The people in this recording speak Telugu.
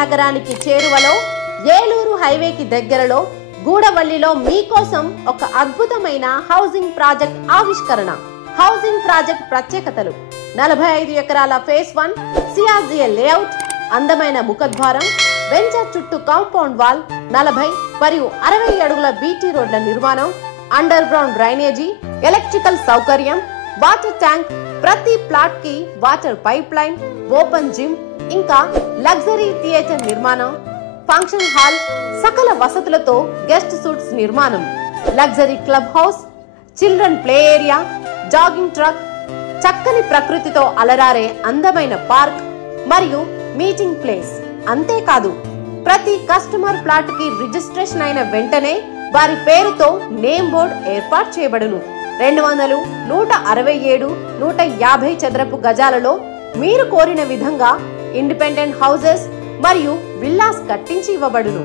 నగరానికి చేరువలో ఏలూరు హైవేకి దగ్గరలో గూడవల్లిలో మీకోసం ఒక అద్భుతమైన హౌసింగ్ ప్రాజెక్ట్ ఆవిష్కరణ. హౌసింగ్ ప్రాజెక్ట్ ప్రత్యేకతలు: 45 ఎకరాల ఫేజ్ 1 సిఆర్జీఎల్ లేఅవుట్, అందమైన ముఖద్వారం, వెంచర్ చుట్టూ కాంపౌండ్ వాల్, 40 మరియు 60 అడుగుల బీటీ రోడ్ల నిర్మాణం, అండర్ గ్రౌండ్ డ్రైనేజీ, ఎలక్ట్రికల్ సౌకర్యం, వాటర్ ట్యాంక్, ప్రతి ప్లాట్ కి water pipe line, open gym, ఇంకా లగ్జరీ థియేటర్ నిర్మాణం, ఫంక్షన్ హాల్, సకల వసతులతో గెస్ట్ సూట్స్ నిర్మాణం, luxury club house, children play area, jogging track, చక్కని ప్రకృతితో అలరారే అందమైన పార్క్ మరియు మీటింగ్ ప్లేస్. అంతేకాదు, ప్రతి కస్టమర్ ప్లాట్ కి రిజిస్ట్రేషన్ అయిన వెంటనే వారి పేరుతో నేమ్ బోర్డ్ ఏర్పాటు చేయబడును. 200, 167, 150 చదరపు గజాలలో మీరు కోరిన విధంగా ఇండిపెండెంట్ హౌసెస్ మరియు విల్లాస్ కట్టించి ఇవ్వబడును.